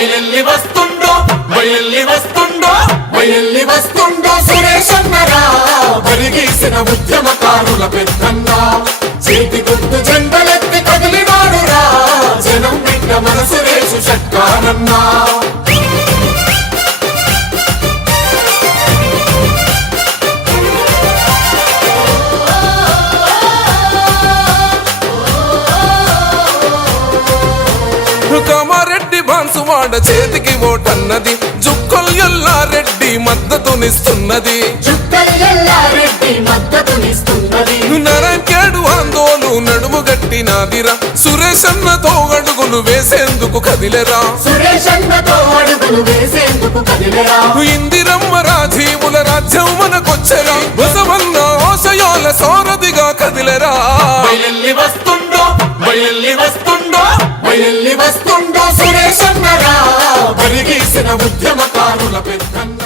బయలెల్లి వస్తుండో బయలెల్లి వస్తుండో బయలెల్లి వస్తుండో సురేశన్నరా బరిగీసిన ఉద్యమకారుల పెద్దన్నా చేతి గుర్తు జెండలెత్తి కదిలినాడురా జనం బిడ్డ మన సురేషు షట్కారన్నా కామారెడ్డి బాన్సువాడ చేతికి ఓటన్నది జుక్కల్ ఎల్లారెడ్డి మద్దతునిస్తున్నది నారాయణఖేడు ఆందోళన నడుము గట్టినాదిరా సురేశన్నతో అడుగులు వేసేందుకు కదిలెరా ఇందిరమ్మ రాజీవుల రాజ్యం మనకొచ్చెరా బసవన్న ఆశయాల సారథిగా కదిలెరా బయలెల్లి వస్తుండో బయలెల్లి వస్తుండో బయలెల్లి వస్తుండో సురేశన్నరా బరిగీసిన ఉద్యమకారుల పెద్దన్న